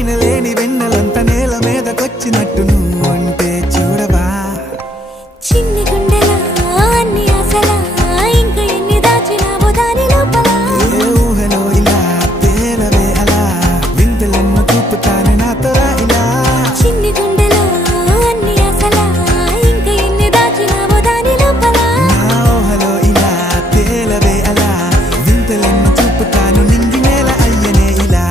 పైన లేని వెన్నెలంత నేల మీదకొచ్చినట్టు నువ్వంటే చూడవా చిన్ని గుండెలా అన్ని ఆశలా ఇంకా ఎన్ని దాచినావో దాని లోపల ఏ ఊహలో ఇలా తేలవే అలా వింతలెన్నో చూపుతానే నాతో రా ఇలా చిన్ని గుండెలో అన్ని ఆశలా ఇంకా ఎన్ని దాచినావో దాని లోపల నా ఊహలో ఇలా తేలవే అలా వింతలెన్నో చూపుతాను నింగి నేల అయ్యనే ఇలా